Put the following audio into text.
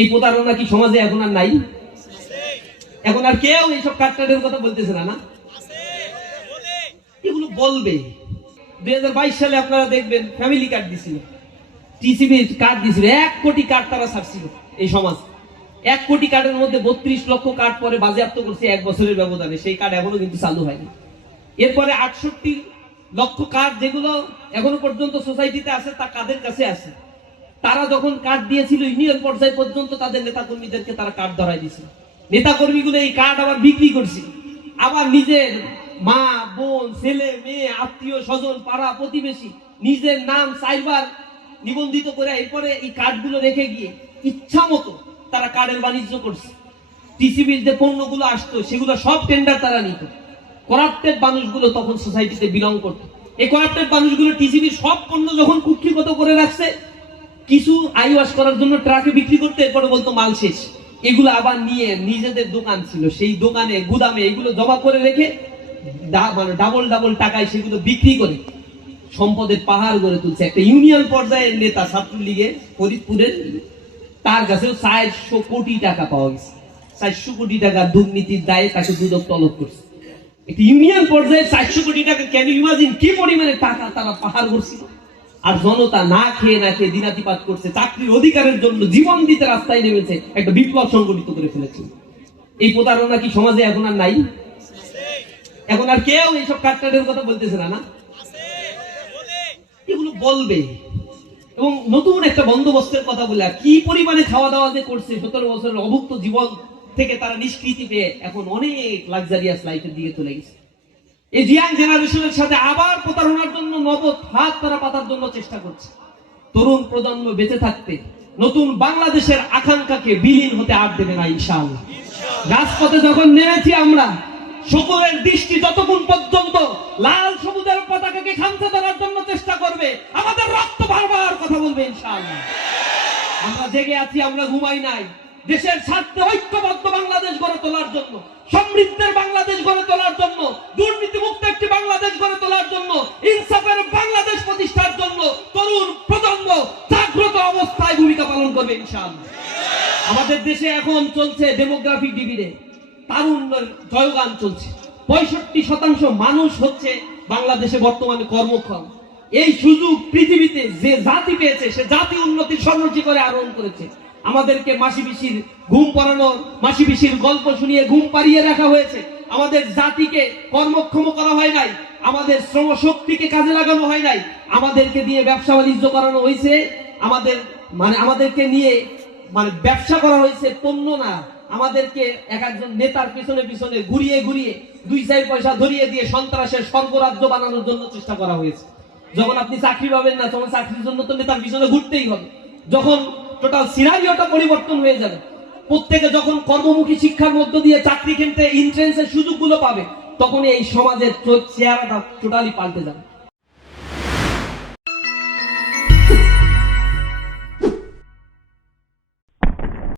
এই প্রতারণা কি সমাজে এখন আর নাই? এখন আর কেউ এইসব কার্ডের কথা বলতেছে না। এগুলো বলবে। 2022 সালে আপনারা দেখবেন ফ্যামিলি কার্ড দিছিল, টিসিবি কার্ড দিছিল, 1 কোটি কার্ড তারা ছাড়ছিল এই সমাজ। 1 কোটি কার্ডের মধ্যে 32 লক্ষ কার্ড পরে বাজেয়াপ্ত করছে 1 বছরের ব্যবধানে। সেই কার্ড এখনো কিন্তু চালু হয়নি। এরপরে 68 লক্ষ কার্ড যেগুলো এখনো পর্যন্ত সোসাইটিতে আছে, তা কাদের কাছে আছে? তারা যখন কার্ড দিয়েছিল ইউনিয়ন পর্যায়ে পর্যন্ত তাদের নেতা কর্মীদেরকে তারা কার্ড ধরাই দিয়েছিল। নেতা কর্মীগুলো এই কার্ড আবার বিক্রি করছে, আবার নিজের মা বোন ছেলে মেয়ে আত্মীয় স্বজন পাড়া প্রতিবেশী নিজের নাম 4 বার নিবন্ধিত করে এরপরে এই কার্ডগুলো রেখে গিয়ে ইচ্ছা মতো তারা কার্ডের বাণিজ্য করছে। টিসিবির যে পণ্যগুলো আসতো সেগুলো সব টেন্ডার তারা নিত। করাপ্টেড মানুষগুলো তখন সোসাইটিতে বিলং করতো। এই করাপ্টেড মানুষগুলো টিসিবির সব পণ্য যখন কুক্ষিগত করে রাখছে, কিছু আইওয়াশ করার জন্য ট্রাকে বিক্রি করতে, এরপরে বলতো মাল শেষ। এগুলো আবার নিয়ে নিজেদের দোকান ছিল, সেই দোকানে গুদামে এগুলো জমা করে রেখে মানে ডাবল টাকায় সেগুলো বিক্রি করে সম্পদের পাহাড় গড়ে তুলছে। একটা ইউনিয়ন পর্যায়ের নেতা ছাত্রলীগের ফরিদপুরের, তার কাছেও 400 কোটি টাকা পাওয়া গেছে। 400 কোটি টাকা দুর্নীতির দায়ে তাকে দুদক তলব করছে। একটা ইউনিয়ন পর্যায়ে 400 কোটি টাকা, ক্যান ইউ ইমাজিন কি পরিমাণে টাকা তারা পাহাড় করছিল। আর জনতা না খেয়ে দিনাতিপাত করছে, চাকরির অধিকারের জন্য জীবন দিতে রাস্তায় নেমেছে, একটা বিপ্লব সংগঠিত করে ফেলেছে। এই প্রতারণা কি সমাজে এখন আর নাই? এখন আর কেউ এইসব কার্ডের কথা বলতেছে না। এগুলো বলবে। এবং নতুন একটা বন্দোবস্তের কথা বলে কি পরিমাণে খাওয়া দাওয়া যে করছে, 17 বছরের অভুক্ত জীবন থেকে তারা নিষ্কৃতি পেয়ে এখন অনেক লাক্সারিয়াস লাইফের দিকে চলে গেছে। এই ইয়াং জেনারেশনের সাথে আবার প্রতারণার জন্য নব হাত তারা পাতার জন্য চেষ্টা করছে। তরুণ প্রজন্ম বেঁচে থাকতে নতুন বাংলাদেশের আকাঙ্ক্ষাকে বিলীন হতে আর দেবে না ইনশাআল্লাহ। রাজপথে যখন নেমেছি আমরা, সকলের দৃষ্টি যতক্ষণ পর্যন্ত লাল সবুজের পতাকাকে খামচে ধরার জন্য চেষ্টা করবে, আমাদের রক্ত বারবার কথা বলবে ইনশাআল্লাহ। আমরা জেগে আছি, আমরা ঘুমাই নাই। দেশের স্বার্থে ঐক্যবদ্ধ বাংলাদেশ গড়ে তোলার জন্য, সমৃদ্ধের বাংলাদেশ গড়ে তোলার জন্য, দুর্নীতি মুক্ত একটি বাংলাদেশ গড়ে তোলার জন্য, ইনসাফের বাংলাদেশ প্রতিষ্ঠার জন্য তরুণ প্রজন্ম জাগ্রত অবস্থায় ভূমিকা পালন করবে ইনশাআল্লাহ। আমাদের দেশে এখন চলছে ডেমোগ্রাফিক ডিভিডেন্ড, তারুণ্যের জয়গান চলছে। 65% মানুষ হচ্ছে বাংলাদেশে বর্তমানে কর্মক্ষম। এই সুযোগ পৃথিবীতে যে জাতি পেয়েছে, সে জাতি উন্নতির স্বর্ণশিখরে আরোহণ করেছে। আমাদেরকে মাসি পিসির ঘুম পড়ানো, মাসি পিসির গল্প শুনিয়ে ঘুম পাড়িয়ে রাখা হয়েছে। আমাদের জাতিকে কর্মক্ষম করা হয় নাই, আমাদের শ্রম শক্তিকে কাজে লাগানো হয় নাই। আমাদেরকে দিয়ে ব্যবসা বাণিজ্য করানো হয়েছে, আমাদেরকে নিয়ে ব্যবসা করা হয়েছে, পণ্য না। আমাদেরকে একজন নেতার পিছনে ঘুরিয়ে 2-4 পয়সা ধরিয়ে দিয়ে সন্ত্রাসের স্বর্গরাজ্য বানানোর জন্য চেষ্টা করা হয়েছে। যখন আপনি চাকরি পাবেন না, তখন চাকরির জন্য তো নেতার পিছনে ঘুরতেই হবে। যখন টোটাল সিনারিওটা পরিবর্তন হয়ে যাবে, প্রত্যেকে যখন কর্মমুখী শিক্ষার মধ্য দিয়ে চাকরি কিনতে এন্ট্রান্সের সুযোগগুলো পাবে, তখন এই সমাজের চেহারাটা টোটালি পাল্টে যাবে।